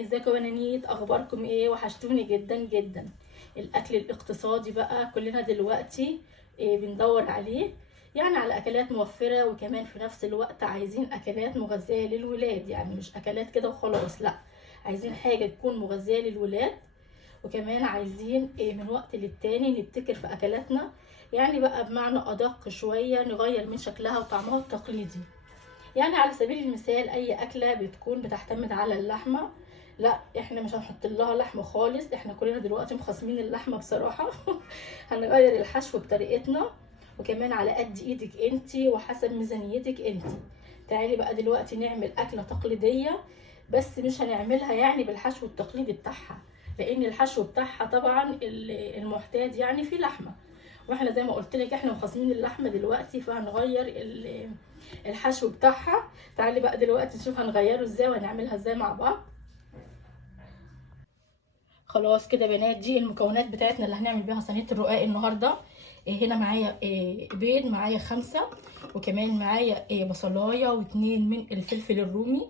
ازيكم يا بنانيت؟ اخباركم ايه؟ وحشتوني جدا جدا. الاكل الاقتصادي بقى كلنا دلوقتي بندور عليه، يعني على اكلات موفرة، وكمان في نفس الوقت عايزين اكلات مغذية للولاد، يعني مش اكلات كده وخلاص، لا، عايزين حاجة تكون مغذية للولاد. وكمان عايزين من وقت للتاني نبتكر في اكلاتنا، يعني بقى بمعنى ادق شوية نغير من شكلها وطعمها التقليدي. يعني على سبيل المثال اي اكله بتكون بتعتمد على اللحمه، لا احنا مش هنحط لها لحمه خالص، احنا كلنا دلوقتي مخاصمين اللحمه بصراحه. هنغير الحشو بطريقتنا، وكمان على قد ايدك انتي وحسب ميزانيتك انتي. تعالي بقى دلوقتي نعمل اكله تقليديه، بس مش هنعملها يعني بالحشو التقليدي بتاعها، لان الحشو بتاعها طبعا المعتاد يعني فيه لحمه، واحنا زي ما قلت لك احنا مخاصمين اللحمه دلوقتي، فهنغير الحشو بتاعها. تعالي بقى دلوقتي نشوف هنغيره ازاي وهنعملها ازاي مع بعض. خلاص كده يا بنات، دي المكونات بتاعتنا اللي هنعمل بيها صينيه الرقاق النهارده. هنا معايا بيض، معايا 5، وكمان معايا بصلايه و2 من الفلفل الرومي.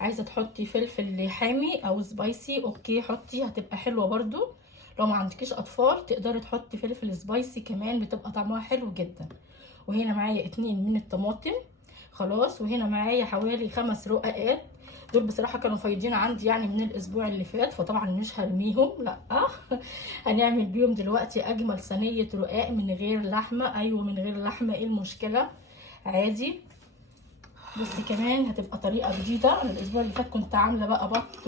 عايزه تحطي فلفل حامي او سبايسي اوكي حطي، هتبقى حلوه برضو. لو ما عندكيش اطفال تقدري تحطي فلفل سبايسي كمان، بتبقى طعمها حلو جدا. وهنا معايا 2 من الطماطم. خلاص، وهنا معايا حوالي 5 رقاقات. دول بصراحه كانوا فايضين عندي يعني من الاسبوع اللي فات، فطبعا مش هرميهم، لا. هنعمل بيهم دلوقتي اجمل صينيه رقاق من غير لحمه. ايوه من غير لحمه، ايه المشكله؟ عادي. بصي كمان هتبقى طريقه جديده، انا الاسبوع اللي فات كنت عامله بقى بط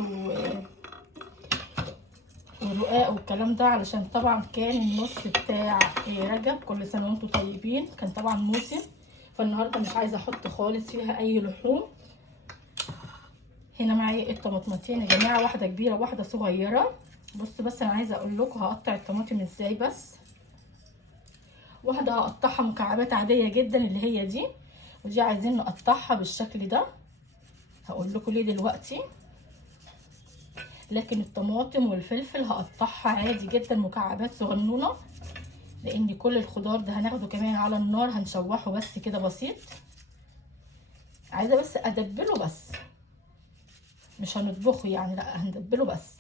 ورقاق والكلام ده، علشان طبعا كان النص بتاع رجب، كل سنه وانتم طيبين، كان طبعا موسم. فالنهارده مش عايزه احط خالص فيها اي لحوم. هنا معايا الطماطمتين يا جماعه، واحده كبيره واحده صغيره. بس انا عايزه اقول لكم هقطع الطماطم ازاي. بس واحده هقطعها مكعبات عاديه جدا اللي هي دي، ودي عايزين نقطعها بالشكل ده، هقول لكم ليه دلوقتي. لكن الطماطم والفلفل هقطعها عادي جدا مكعبات صغنونه، لان كل الخضار ده هناخده كمان على النار، هنشوحه بس كده بسيط. عايزه بس ادبله بس، مش هنطبخه يعني، لا هندبله بس.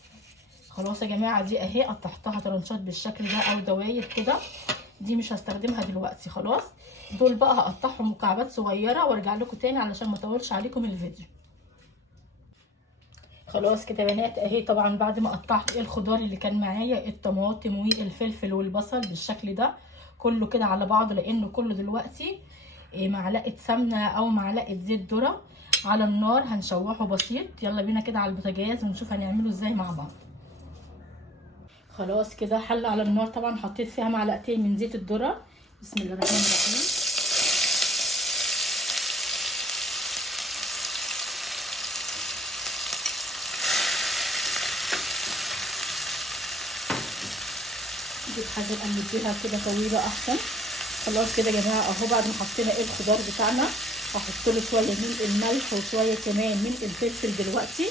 خلاص يا جماعه، دي اهي قطعتها طرنشات بالشكل ده او دواير كده، دي مش هستخدمها دلوقتي. خلاص، دول بقى هقطعهم مكعبات صغيره وارجع لكم تاني علشان ما اطولش عليكم الفيديو. خلاص كده يا بنات اهي، طبعا بعد ما قطعت الخضار اللي كان معايا، الطماطم والفلفل والبصل بالشكل ده كله كده على بعض، لانه كله دلوقتي معلقه سمنه او معلقه زيت ذره على النار، هنشوحه بسيط. يلا بينا كده على البوتاجاز ونشوف هنعمله ازاي مع بعض. خلاص كده حله على النار، طبعا حطيت فيها معلقتين من زيت الذره. بسم الله الرحمن الرحيم. نجيب حاجه نقلب بيها كده طويله احسن. خلاص كده يا جماعه اهو، بعد ما حطينا الخضار بتاعنا هحط له شويه من الملح وشويه كمان من الفلفل دلوقتي.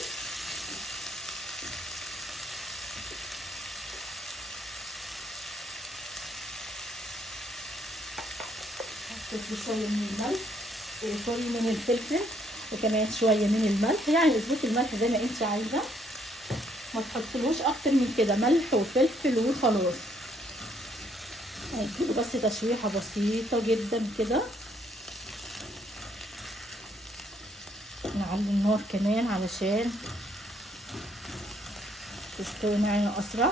حطيت له شويه من الملح، سوري من الفلفل، وكمان شويه من الملح، يعني اظبطي الملح زي ما انت عايزه، ما تحطلوش اكتر من كده، ملح وفلفل وخلاص. هنديله بس تشويحه بسيطه جدا كده. نعلي النار كمان علشان تستوي معانا اسرع.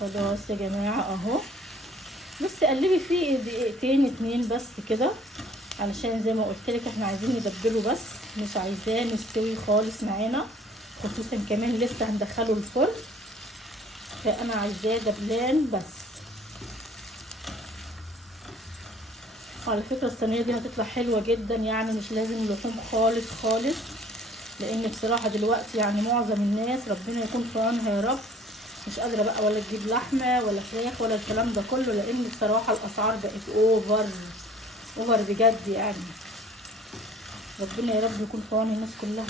خلاص يا جماعه اهو، بس قلبي فيه دقيقتين 2 بس كده، علشان زي ما قلت لك احنا عايزين ندبله بس، مش عايزاه مستوي خالص معانا، خصوصا كمان لسه هندخله الفرن، فانا عايزاه دبلان بس. على فكره الصينيه دي هتطلع حلوه جدا، يعني مش لازم لحوم خالص خالص، لان بصراحه دلوقتي يعني معظم الناس ربنا يكون في عونها يا رب، مش قادره بقى ولا تجيب لحمه ولا فراخ ولا الكلام ده كله، لان بصراحه الاسعار بقت اوفر بجد يعني. ربنا يا رب يكون في عون الناس كلها.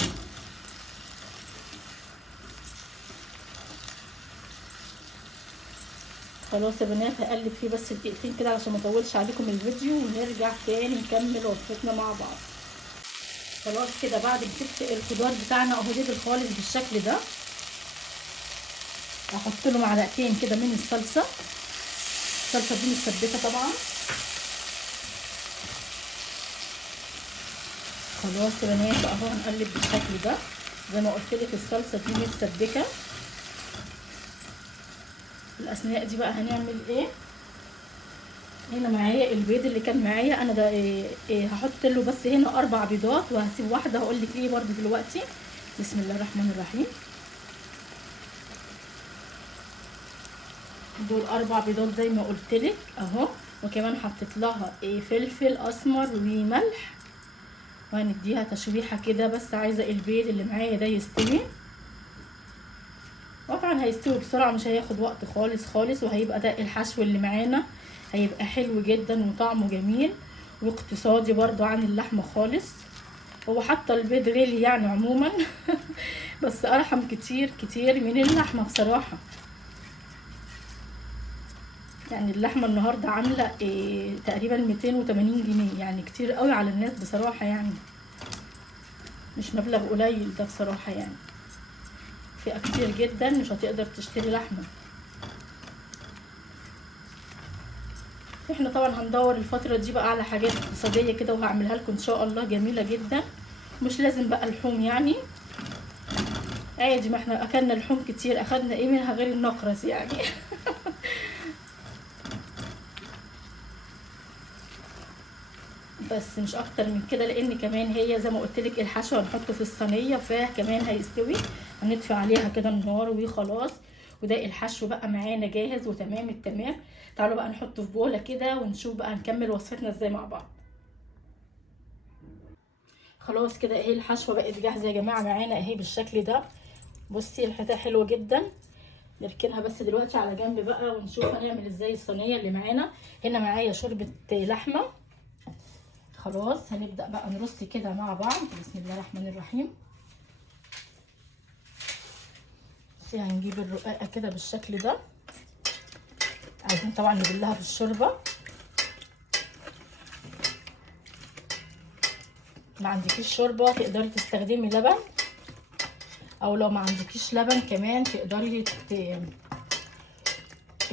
خلاص يا بنات هقلب فيه بس دقيقتين كده علشان ما اطولش عليكم الفيديو، ونرجع تاني نكمل وصفتنا مع بعض. خلاص كده بعد ما سبت الخضار بتاعنا اهو دبل خالص بالشكل ده، هحط له معلقتين كده من الصلصه. الصلصه دي متسبكه طبعا. خلاص يا بنات اهو هنقلب بالشكل ده زي ما قلت لك، الصلصه دي متسبكه. الاثناء دي بقى هنعمل ايه؟ هنا معايا البيض اللي كان معايا انا ده هحط له بس هنا 4 بيضات، وهسيب واحده هقول لك ليه برده دلوقتي. بسم الله الرحمن الرحيم. دول 4 بيضات زي ما قلت لك اهو، وكمان حطيت لها فلفل اسمر وملح، وهنديها تشويحه كده. بس عايزه البيض اللي معايا ده يستوي، طبعا هيستوي بسرعه مش هياخد وقت خالص خالص، وهيبقى ده الحشو اللي معانا هيبقى حلو جدا وطعمه جميل واقتصادي برضو عن اللحمه خالص. هو حتى البيض غالي يعني عموما بس ارحم كتير كتير من اللحمه بصراحه. يعني اللحمه النهارده عامله تقريبا 280 جنيه، يعني كتير قوي على الناس بصراحه، يعني مش مبلغ قليل ده بصراحه. يعني فئه كتير جدا مش هتقدر تشتري لحمه. احنا طبعا هندور الفتره دي بقى على حاجات اقتصاديه كده، وهعملها لكم ان شاء الله جميله جدا. مش لازم بقى لحوم يعني، عادي، ما احنا اكلنا لحوم كتير، اخدنا ايه منها غير النقرس يعني بس مش اكتر من كده، لان كمان هي زي ما قلت لك الحشو هنحطه في الصينيه فكمان هيستوي. هنطفي عليها كده النار وخلاص، وده الحشو بقى معانا جاهز وتمام التمام. تعالوا بقى نحطه في بوله كده ونشوف بقى نكمل وصفتنا ازاي مع بعض. خلاص كده اهي الحشوه بقت جاهزه يا جماعه معانا اهي بالشكل ده. بصي ريحتها حلوه جدا. نركنها بس دلوقتي على جنب بقى ونشوف هنعمل ازاي الصينيه اللي معانا. هنا معايا شوربه لحمه. خلاص هنبدا بقى نرص كده مع بعض. بسم الله الرحمن الرحيم. هنجيب الرقاقه كده بالشكل ده. عايزين طبعا نبلها في الشوربه. ما عندكيش شوربه تقدري تستخدمي لبن، او لو ما عندكيش لبن كمان تقدري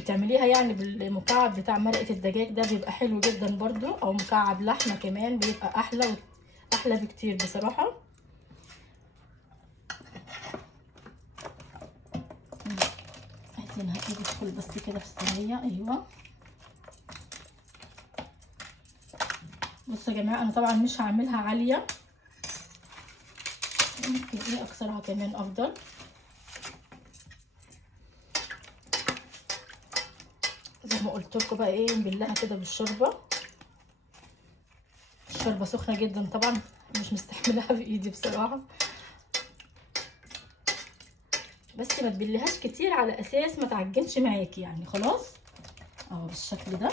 تعمليها يعني بالمكعب بتاع مرقه الدجاج ده، بيبقى حلو جدا برضو، او مكعب لحمه كمان بيبقى احلى احلى بكتير بصراحه. عايزينها كده تدخل بس كده في الصينيه. ايوه بصوا يا جماعه انا طبعا مش هعملها عاليه، ممكن اكسرها كمان افضل. زي ما قلت لكم بقى نبلها كده بالشوربه. الشوربه سخنه جدا طبعا، مش مستحملها بايدي بصراحه، بس ما تبليهاش كتير على اساس ما تعجنش معاكي يعني. خلاص اهو بالشكل ده.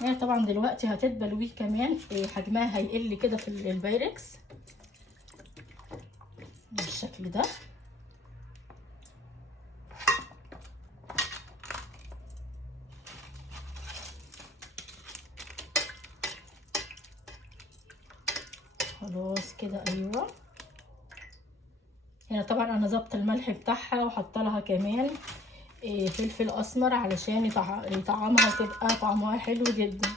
هي طبعا دلوقتي هتدبل وكمان حجمها هيقل كده في البايركس بالشكل ده. خلاص كده. ايوه هنا طبعا انا ظابطه الملح بتاعها وحاطه لها كمان فلفل اسمر علشان طعمها تبقى طعمها حلو جدا.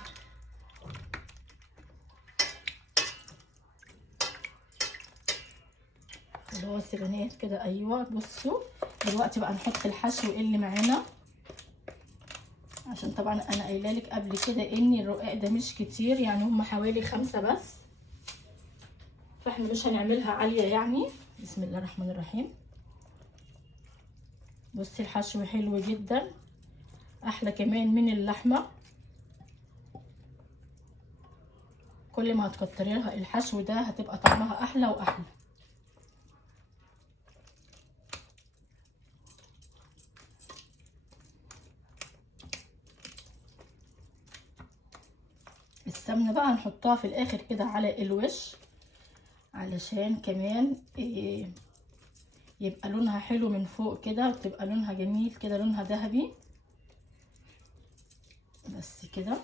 خلاص يا بنات كده. ايوه بصوا دلوقتي بقى نحط الحشو اللي معانا، عشان طبعا انا قايله لك قبل كده ان الرقاق ده مش كتير، يعني هم حوالي 5 بس، فاحنا مش هنعملها عاليه يعني. بسم الله الرحمن الرحيم. بصي الحشو حلو جدا، احلى كمان من اللحمه. كل ما هتكتري لها الحشو ده هتبقى طعمها احلى واحلى. السمنه بقى هنحطها في الاخر كده على الوش، علشان كمان يبقى لونها حلو من فوق كده، وتبقى لونها جميل كده، لونها ذهبي. بس كده.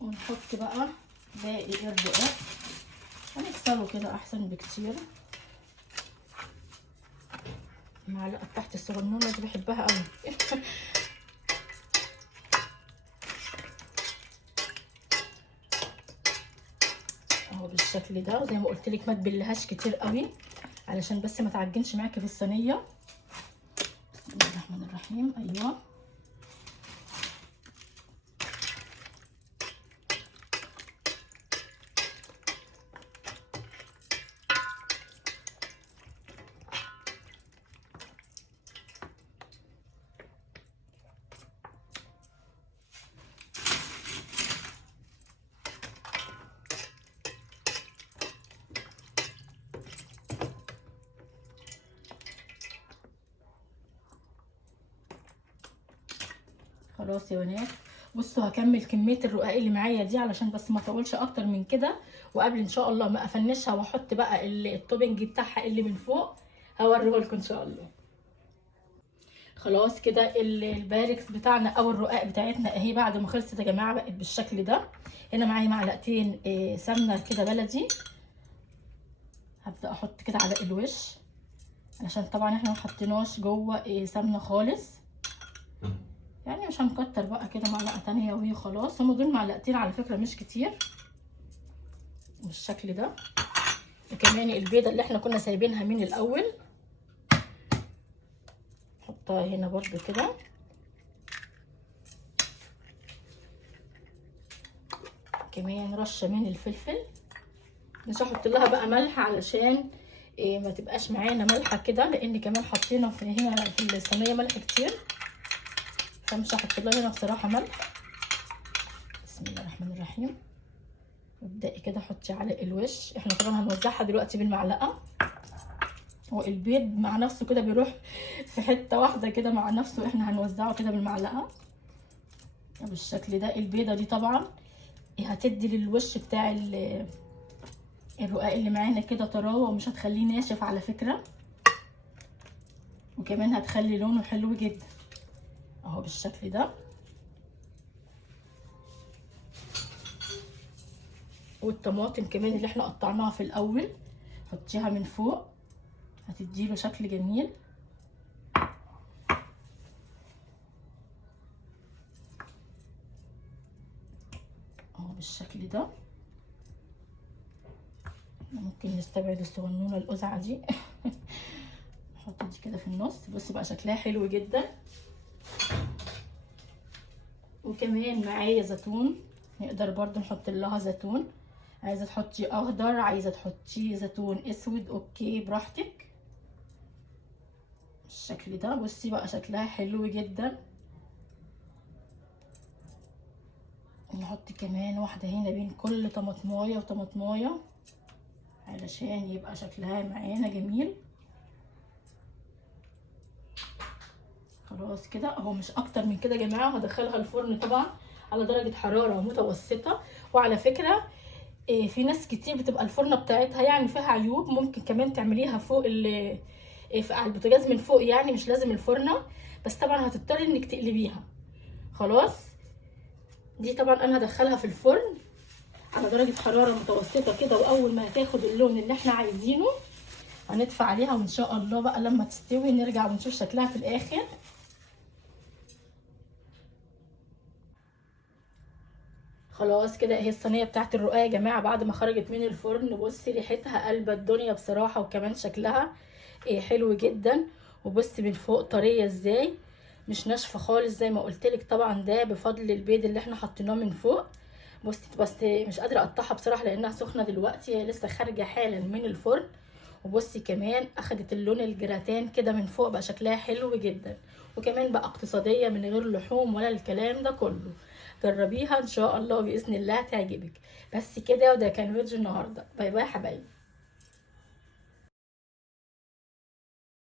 ونحط بقى باقي الرقاق، هنكسره كده احسن بكتير. المعلقه بتاعت الصغنونه دي بحبها قوي. اهو بالشكل ده، وزي ما قلت لك ما تبلهاش كتير قوي علشان بس ما تعجنش معاكي في الصينيه. بسم الله الرحمن الرحيم. ايوه خلاص يا بنات. بصوا هكمل كميه الرقاق اللي معايا دي علشان بس ما اطولش اكتر من كده، وقبل ان شاء الله ما افنشها واحط بقى التوبنج بتاعها اللي من فوق هوريه لكم ان شاء الله. خلاص كده الباركس بتاعنا او الرقاق بتاعتنا اهي بعد ما خلصت يا جماعه بقت بالشكل ده. هنا معايا معلقتين سمنه كده بلدي، هبدا احط كده على الوش علشان طبعا احنا ما حطيناش جوه سمنه خالص، يعني مش هنكتر بقى كده، معلقه تانية وهي خلاص. هما دول معلقتين على فكره مش كتير، بالشكل ده. وكمان البيضه اللي احنا كنا سايبينها من الاول نحطها هنا برده كده. كمان رشه من الفلفل، مش هحط لها بقى ملح علشان ما تبقاش معانا ملحه كده، لان كمان حطينا في هنا في الصينيه ملح كتير، فمش هحط لها هنا بصراحه ملح. بسم الله الرحمن الرحيم. وابدأي كده حطي على الوش. احنا طبعا هنوزعها دلوقتي بالمعلقه، والبيض مع نفسه كده بيروح في حته واحده كده مع نفسه، احنا هنوزعه كده بالمعلقه بالشكل ده. البيضه دي طبعا هتدي للوش بتاع الرقاق اللي معانا كده طراوه، ومش هتخليه ناشف على فكره، وكمان هتخلي لونه حلو جدا اهو بالشكل ده. والطماطم كمان اللي احنا قطعناها في الاول حطيها من فوق، هتديله شكل جميل اهو بالشكل ده. ممكن نستبعد الصغنونه القزعه دي. نحط دي كده في النص. بصي بقى شكلها حلو جدا. وكمان معايا زيتون، نقدر برضو نحط لها زيتون، عايزه تحطي اخضر، عايزه تحطي زيتون اسود، اوكي براحتك بالشكل ده. بصي بقى شكلها حلو جدا. نحط كمان واحده هنا بين كل طماطمايه وطماطمايه علشان يبقى شكلها معانا جميل. خلاص كده اهو، مش اكتر من كده يا جماعه. هدخلها الفرن طبعا على درجه حراره متوسطه. وعلى فكره في ناس كتير بتبقى الفرنه بتاعتها يعني فيها عيوب، ممكن كمان تعمليها فوق على البوتاجاز من فوق، يعني مش لازم الفرنه، بس طبعا هتضطري انك تقلبيها. خلاص دي طبعا انا هدخلها في الفرن على درجه حراره متوسطه كده، واول ما هتاخد اللون اللي احنا عايزينه هندفع عليها، وان شاء الله بقى لما تستوي نرجع ونشوف شكلها في الاخر. خلاص كده اهي الصينيه بتاعت الرقاق يا جماعه بعد ما خرجت من الفرن. بصي ريحتها قلبة الدنيا بصراحه، وكمان شكلها حلو جدا. وبصي من فوق طريه ازاي، مش ناشفه خالص زي ما قلت لك. طبعا ده بفضل البيض اللي احنا حطيناه من فوق. بصي بس مش قادره اقطعها بصراحه لانها سخنه دلوقتي، هي لسه خارجه حالا من الفرن. وبصي كمان اخدت اللون الجراتان كده من فوق، بقى شكلها حلو جدا، وكمان بقى اقتصاديه من غير لحوم ولا الكلام ده كله. جربيها ان شاء الله باذن الله هتعجبك. بس كده، وده كان فيديو النهارده. باي باي حبايبي.